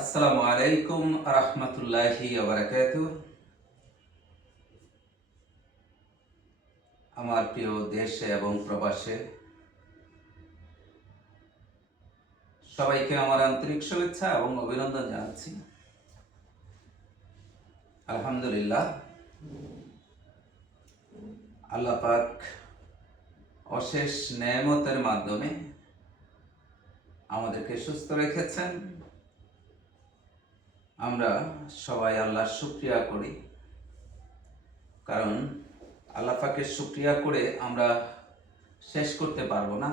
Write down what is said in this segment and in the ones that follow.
আসসালামু আলাইকুম রহমতুল্লাহি আমার প্রিয় দেশে এবং প্রবাসে সবাইকে আমার আন্তরিক শুভেচ্ছা এবং অভিনন্দন জানাচ্ছি। আলহামদুলিল্লাহ। আল্লাহ অশেষ নেয়ামতের মাধ্যমে আমাদেরকে সুস্থ রেখেছেন। আমরা সবাই আল্লাহর শুক্রিয়া করি। কারণ আল্লাহ পাকের শুক্রিয়া করে আমরা শেষ করতে পারব না।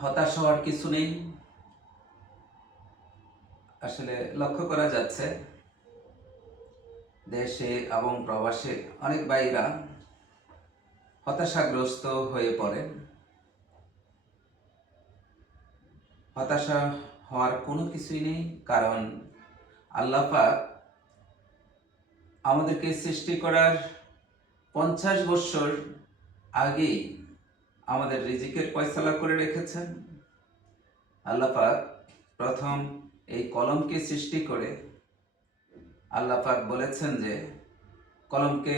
হতাশ হওয়ার কিছু নেই। আসলে লক্ষ্য করা যাচ্ছে, দেশে এবং প্রবাসে অনেক ভাইরা হতাশাগ্রস্ত হয়ে পড়েন। হতাশা হওয়ার কোনো কিছুই নেই, কারণ আল্লাহ পাক আমাদেরকে সৃষ্টি করার পঞ্চাশ বৎসর আগেই আমাদের রিজিকের ফয়সালা করে রেখেছেন। আল্লাহ পাক প্রথম এই কলমকে সৃষ্টি করে আল্লাহ পাক বলেছেন যে, কলমকে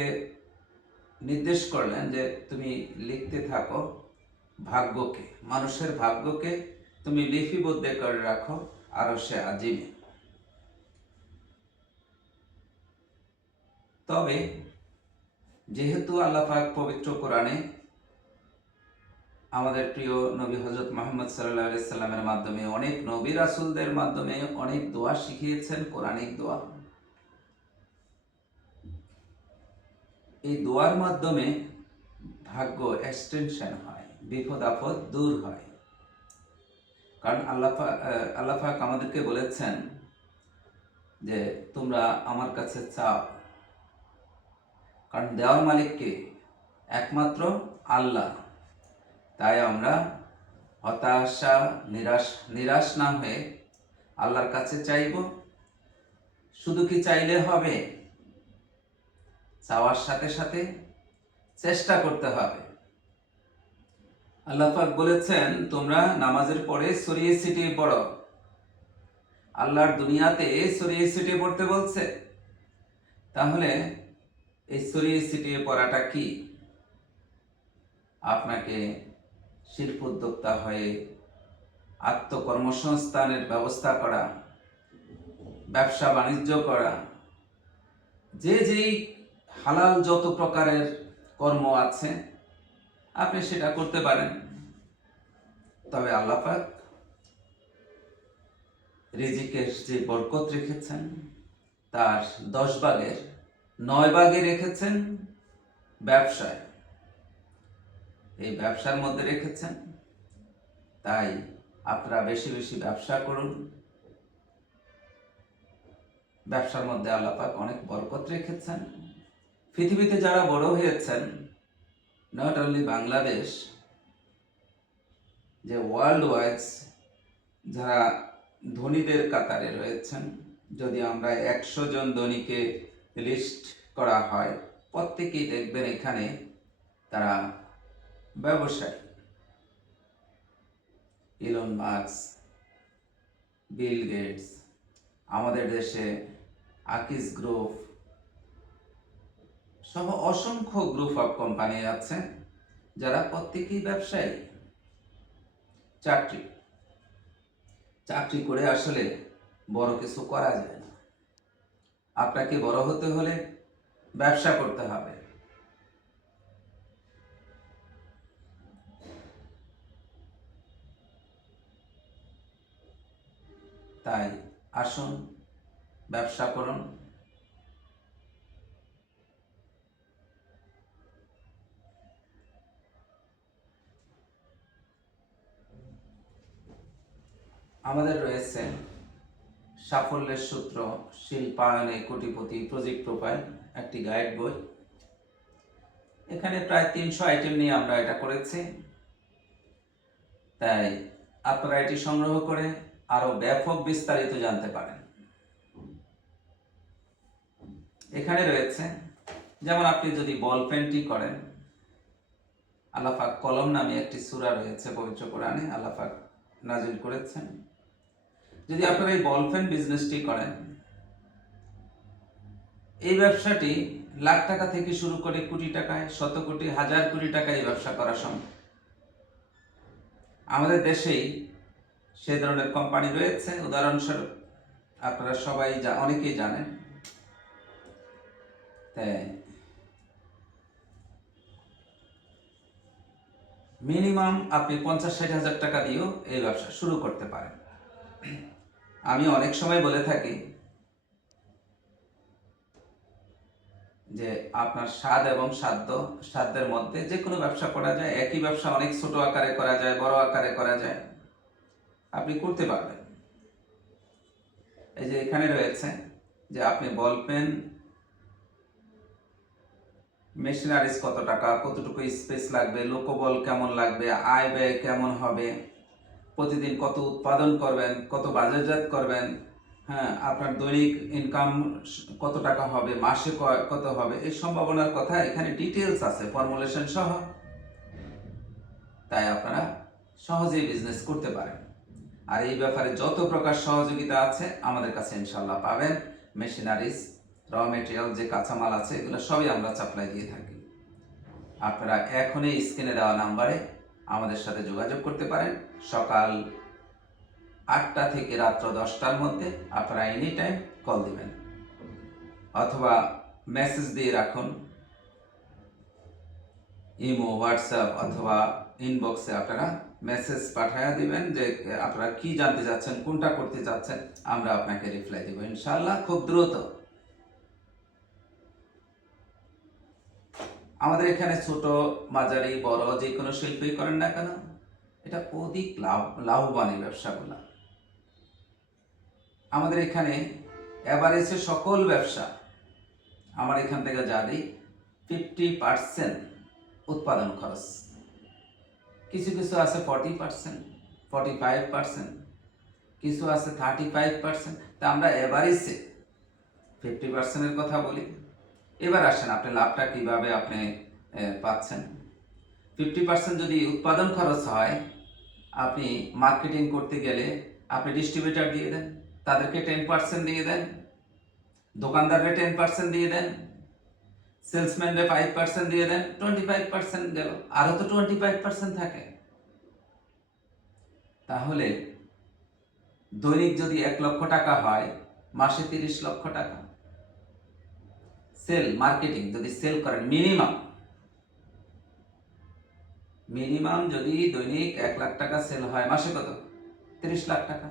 নির্দেশ করলেন যে, তুমি লিখতে থাকো ভাগ্যকে, মানুষের ভাগ্যকে তুমি লিপিবদ্ধ করে রাখো, আরও সে আজিমে। তবে, যেহেতু আল্লাহ পাক পবিত্র কোরআনে আমাদের প্রিয় নবী হজরত মোহাম্মদ সাল্লাহ সাল্লামের মাধ্যমে অনেক নবী রাসুলদের মাধ্যমে অনেক দোয়া শিখিয়েছেন, কোরআনিক দোয়া। এই দোয়ার মাধ্যমে ভাগ্য এক্সটেনশন হয়, বিপদ আপদ দূর হয়। কারণ আল্লাহ পা- আহ, আল্লাহ পাক আমাদেরকে বলেছেন যে তোমরা আমার কাছে চাও। কারণ দেওয়ার মালিককে একমাত্র আল্লাহ। তাই আমরা হতাশা নিরাশ নিরাশ না হয়ে আল্লাহর কাছে চাইব। শুধু কি চাইলে হবে? চাওয়ার সাথে সাথে চেষ্টা করতে হবে। আল্লাহ বলেছেন, তোমরা নামাজের পরে সরিয়ে ছিটিয়ে পড়ো। আল্লাহর দুনিয়াতে সরিয়ে ছিটিয়ে পড়তে বলছে। তাহলে এই সরিয়ে ছিটিয়ে পড়াটা কি? আপনাকে শিল্প উদ্যোক্তা হয়ে আত্মকর্মসংস্থানের ব্যবস্থা করা, ব্যবসা বাণিজ্য করা, যে যেই হালাল যত প্রকারের কর্ম আছে আপনি সেটা করতে পারেন। তবে আল্লাপাক রিজিকের যে বরকত রেখেছেন, তার দশ ভাগের নয় ভাগে রেখেছেন ব্যবসায়। এই ব্যবসার মধ্যে রেখেছেন। তাই আপনারা বেশি বেশি ব্যবসা করুন। ব্যবসার মধ্যে আল্লাপাক অনেক বরকত রেখেছেন। পৃথিবীতে যারা বড় হয়েছেন নট অনলি বাংলাদেশ যে ওয়ার্ল্ড ওয়াইজ যারা ধনীদের কাতারে রয়েছেন, যদি আমরা একশো জন ধনীকে লিস্ট করা হয়, প্রত্যেকেই দেখবেন এখানে তারা ব্যবসায়ী। ইলন মার্কস বিল গেটস আমাদের দেশে আকিস গ্রুপ সহ অসংখ্য গ্রুপ অফ কোম্পানি আছে যারা প্রত্যেকেই ব্যবসায়ী। চাকরি চাকরি করে আসলে বড় কিছু করা যায় না। আপনাকে বড় হতে হলে ব্যবসা করতে হবে। তাই আসুন, ব্যবসা করুন। আমাদের রয়েছে সাফল্যের সূত্র শিল্পায়নে কোটিপতি প্রজেক্ট প্রোফাইল, একটি গাইড বই। এখানে প্রায় তিনশো আইটেম নিয়ে আমরা এটা করেছি। তাই আপনারা এটি সংগ্রহ করে আরও ব্যাপক বিস্তারিত জানতে পারেন। এখানে রয়েছে, যেমন আপনি যদি বল পেনটি করেন আল্লাপাক কলম নামে একটি সূরা রয়েছে পবিত্র কোরআনে আল্লাপাক নাজিল করেছেন। যদি আপনারা এই বল পেন বিজনেসটি করেন, এই ব্যবসাটি লাখ টাকা থেকে শুরু করে কোটি টাকায়, শত কোটি, হাজার কোটি টাকায় এই ব্যবসা করা সম্ভব। আমাদের দেশেই সে ধরনের কোম্পানি রয়েছে। উদাহরণস্বরূপ, আপনারা সবাই যা- অনেকেই জানেন। তাই মিনিমাম আপনি পঞ্চাশ ষাট হাজার টাকা দিয়েও এই ব্যবসা শুরু করতে পারেন। আমি অনেক সময় বলে থাকি যে আপনার স্বাদ এবং সাধ্য, সাধ্যের মধ্যে যে কোনো ব্যবসা করা যায়, একই ব্যবসা অনেক ছোট আকারে করা যায়, বড় আকারে করা যায়, আপনি করতে পারবেন। এই যে এখানে রয়েছে যে আপনি বল পেন মেশিনারিজ কত টাকা, কতটুকু স্পেস লাগবে, লোকবল কেমন লাগবে, আয় ব্যয় কেমন হবে প্রতিদিন কত উৎপাদন করবেন, কত বাজারজাত করবেন হ্যাঁ আপনার দৈনিক ইনকাম কত টাকা হবে, মাসে কত হবে, এই সম্ভাবনার কথা এখানে ডিটেলস আছে ফর্মুলেশন সহ। তাই আপনারা সহজেই বিজনেস করতে পারেন। আর এই ব্যাপারে যত প্রকার সহযোগিতা আছে আমাদের কাছে ইনশাল্লাহ পাবেন। মেশিনারিজ র মেটেরিয়াল যে কাঁচামাল আছে, এগুলো সবই আমরা সাপ্লাই দিয়ে থাকি। আপনারা এখনই স্ক্রিনে দেওয়া নাম্বারে আমাদের সাথে যোগাযোগ করতে পারেন। সকাল আটটা থেকে রাত্র দশটার মধ্যে আপনারা এনি টাইম কল দিবেন। অথবা মেসেজ দিয়ে রাখুন। ইমো, হোয়াটসঅ্যাপ অথবা ইনবক্সে আপনারা মেসেজ পাঠায়া দিবেন যে, আপনারা কি জানতে চাচ্ছেন, কোনটা করতে চাচ্ছেন, আমরা আপনাকে রিপ্লাই দেবো। ইনশাআল্লাহ খুব দ্রুত। আমাদের এখানে ছোট, মাঝারি, বড়, যে কোনো শিল্পই করেন না কেন, এটা অধিক লাভ, লাভবান এই ব্যবসাগুলো। আমাদের এখানে অ্যাভারেজে সকল ব্যবসা, আমার এখান থেকে যা দিই ফিফটি পার্সেন্ট উৎপাদন খরচ। কিছু কিছু আছে forty percent forty five percent কিছু আছে থার্টি ফাইভ পার্সেন্ট তা আমরা এভারেজে ফিফটি পার্সেন্টের কথা বলি। এবার আসেন আপনি লাভটা কীভাবে আপনি পাচ্ছেন। ফিফটি পার্সেন্ট যদি উৎপাদন খরচ হয়, আপনি মার্কেটিং করতে গেলে আপনি ডিস্ট্রিবিউটার দিয়ে দেন, তাদেরকে টেন পার্সেন্ট দিয়ে দেন দোকানদারকে টেন পার্সেন্ট দিয়ে দেন সেলসম্যানরে ফাইভ পার্সেন্ট দিয়ে দেন টোয়েন্টি ফাইভ পার্সেন্ট গেল আরও তো টোয়েন্টি ফাইভ পার্সেন্ট থাকে। তাহলে দৈনিক যদি এক লক্ষ টাকা হয়, মাসে তিরিশ লক্ষ টাকা। সেল মার্কেটিং, যদি সেল করেন, মিনিমাম। মিনিমাম যদি দৈনিক এক লাখ টাকা সেল হয়, মাসে কত? তিরিশ লাখ টাকা।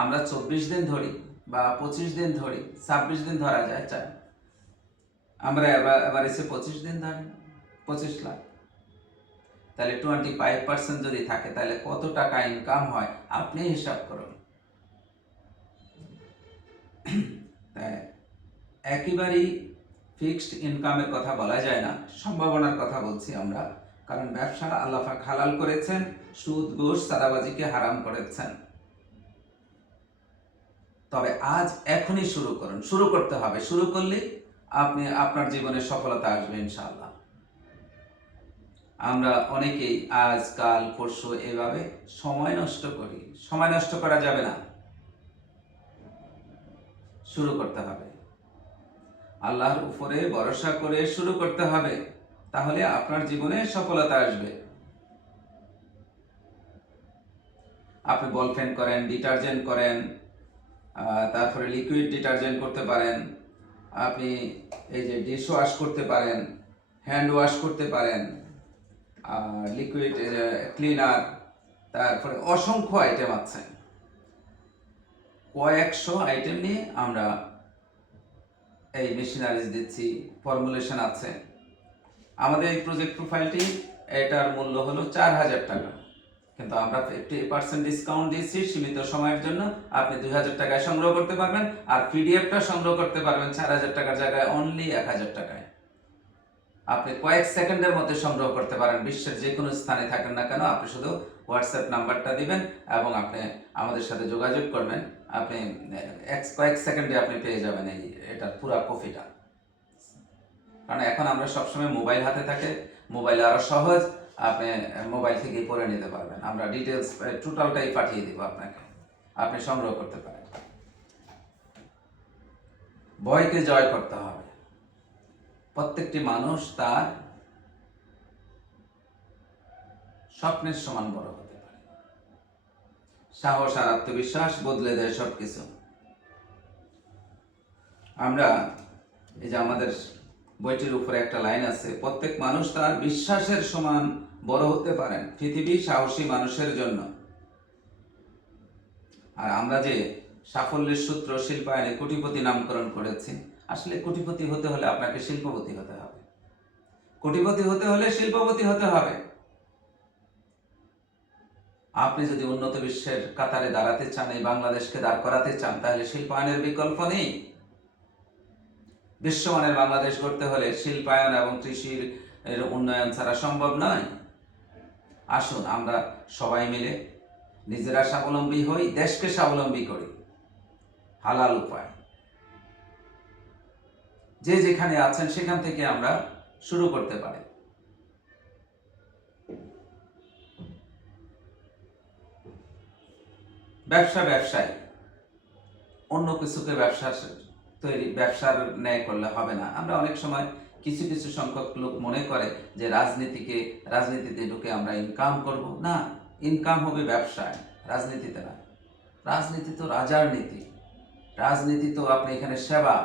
আমরা চব্বিশ দিন ধরি বা পঁচিশ দিন ধরি, ছাব্বিশ দিন ধরা যায় চাই আমরা এবার এবার এসে পঁচিশ দিন ধরি, পঁচিশ লাখ। তাহলে টোয়েন্টি ফাইভ পার্সেন্ট যদি থাকে, তাহলে কত টাকা ইনকাম হয়, আপনি হিসাব করুন। তাই। একেবারেই ফিক্সড ইনকামের কথা বলা যায় না, সম্ভাবনার কথা বলছি আমরা। কারণ ব্যবসা আল্লাফাক হালাল করেছেন, সুদ ঘুষ সাদাবাজিকে হারাম করেছেন। তবে আজ এখনই শুরু করুন। শুরু করতে হবে। শুরু করলে আপনি, আপনার জীবনে সফলতা আসবে ইনশাআল্লাহ। আমরা অনেকেই আজ, কাল, পরশু এভাবে সময় নষ্ট করি। সময় নষ্ট করা যাবে না। শুরু করতে হবে। আল্লাহর উপরে ভরসা করে শুরু করতে হবে, তাহলে আপনার জীবনে সফলতা আসবে। আপনি বল পেন করেন, ডিটারজেন্ট করেন তারপরে লিকুইড ডিটারজেন্ট করতে পারেন, আপনি এই যে ডিশ ওয়াশ করতে পারেন, হ্যান্ড ওয়াশ করতে পারেন, আর লিকুইড ক্লিনার, তারপরে অসংখ্য আইটেম আছে। কয়েকশো আইটেম নিয়ে আমরা এই মেশিনারিজ দিচ্ছি ফর্মুলেশন আছে। আমাদের এই প্রজেক্ট প্রোফাইলটি এটার মূল্য হলো চার হাজার টাকা। কিন্তু আমরা ফিফটি পার্সেন্ট ডিসকাউন্ট দিচ্ছি সীমিত সময়ের জন্য। আপনি দুই হাজার টাকায় সংগ্রহ করতে পারবেন, আর পিডিএফটা সংগ্রহ করতে পারবেন চার হাজার টাকার জায়গায় অনলি এক হাজার টাকায়। আপনি কয়েক সেকেন্ডের মধ্যে সংগ্রহ করতে পারেন, বিশ্বের যে কোনো স্থানে থাকেন না কেন, আপনি শুধু হোয়াটসঅ্যাপ নাম্বারটা দিবেন এবং আপনি আমাদের সাথে যোগাযোগ করবেন। আপনি কয়েক সেকেন্ডে আপনি পেয়ে যাবেন এই, এটার পুরা কপিটা। কারণ এখন আমরা সবসময় মোবাইল হাতে থাকে, মোবাইলে আরও সহজ, আপনি মোবাইল থেকেই পড়ে নিতে পারবেন। আমরা ডিটেলস টোটালটাই পাঠিয়ে দিব আপনাকে। আপনি সংগ্রহ করতে পারেন। ভয়কে জয় করতে হবে। প্রত্যেকটি মানুষ তার স্বপ্নের সমান বড় সাহস আর আত্মবিশ্বাস বদলে দেয় সবকিছু। আমরা এই যে আমাদের বইটির উপরে একটা লাইন আছে, প্রত্যেক মানুষ তার বিশ্বাসের সমান বড় হতে পারেন পৃথিবী সাহসী মানুষের জন্য। আর আমরা যে সাফল্যের সূত্র শিল্পায়নে কোটিপতি নামকরণ করেছি, আসলে কোটিপতি হতে হলে আপনাকে শিল্পপতি হতে হবে। কোটিপতি হতে হলে শিল্পপতি হতে হবে। আপনি যদি উন্নত বিশ্বের কাতারে দাঁড়াতে চান, এই বাংলাদেশকে দাঁড় করাতে চান, তাহলে শিল্পায়নের বিকল্প নেই। বিশ্বমানের বাংলাদেশ গড়তে হলে শিল্পায়ন এবং কৃষির উন্নয়ন ছাড়া সম্ভব নয়। আসুন, আমরা সবাই মিলে নিজেরা স্বাবলম্বী হই, দেশকে স্বাবলম্বী করি। হালাল উপায়। যে যেখানে আছেন, সেখান থেকে আমরা শুরু করতে পারি। ব্যবসা ব্যবসায়। অন্য কিছুকে ব্যবসার তৈরি, ব্যবসার ন্যায় করলে হবে না। আমরা অনেক সময় কিছু কিছু সংখ্যক লোক মনে করে যে রাজনীতিকে, রাজনীতিতে ঢুকে আমরা ইনকাম করব। না ইনকাম হবে ব্যবসায়, রাজনীতিতে না। রাজনীতি তো রাজার নীতি। রাজনীতি তো আপনি এখানে সেবা,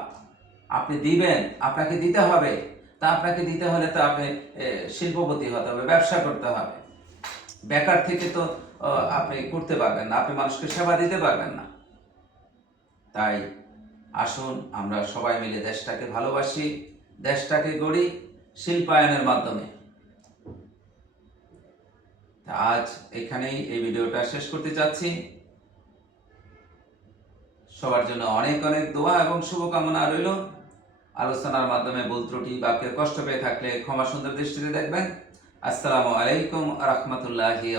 আপনি দিবেন, আপনাকে দিতে হবে। তা আপনাকে দিতে হলে তো আপনি শিল্পপতি হতে হবে, ব্যবসা করতে হবে। বেকার থেকে তো আপনি করতে পারবেন না, আপনি মানুষকে সেবা দিতে পারবেন না। তাই আসুন, আমরা সবাই মিলে দেশটাকে ভালোবাসি, দেশটাকে গড়ি শিল্পায়নের মাধ্যমে। আজ এখানেই এই ভিডিওটা শেষ করতে চাচ্ছি। সবার জন্য অনেক অনেক দোয়া এবং শুভকামনা রইল। আলোচনার মাধ্যমে ভুল ত্রুটি বাক্যের কষ্ট পেয়ে থাকলে ক্ষমা সুন্দর দৃষ্টিতে দেখবেন। আসসালামু আলাইকুম রহমতুল্লাহি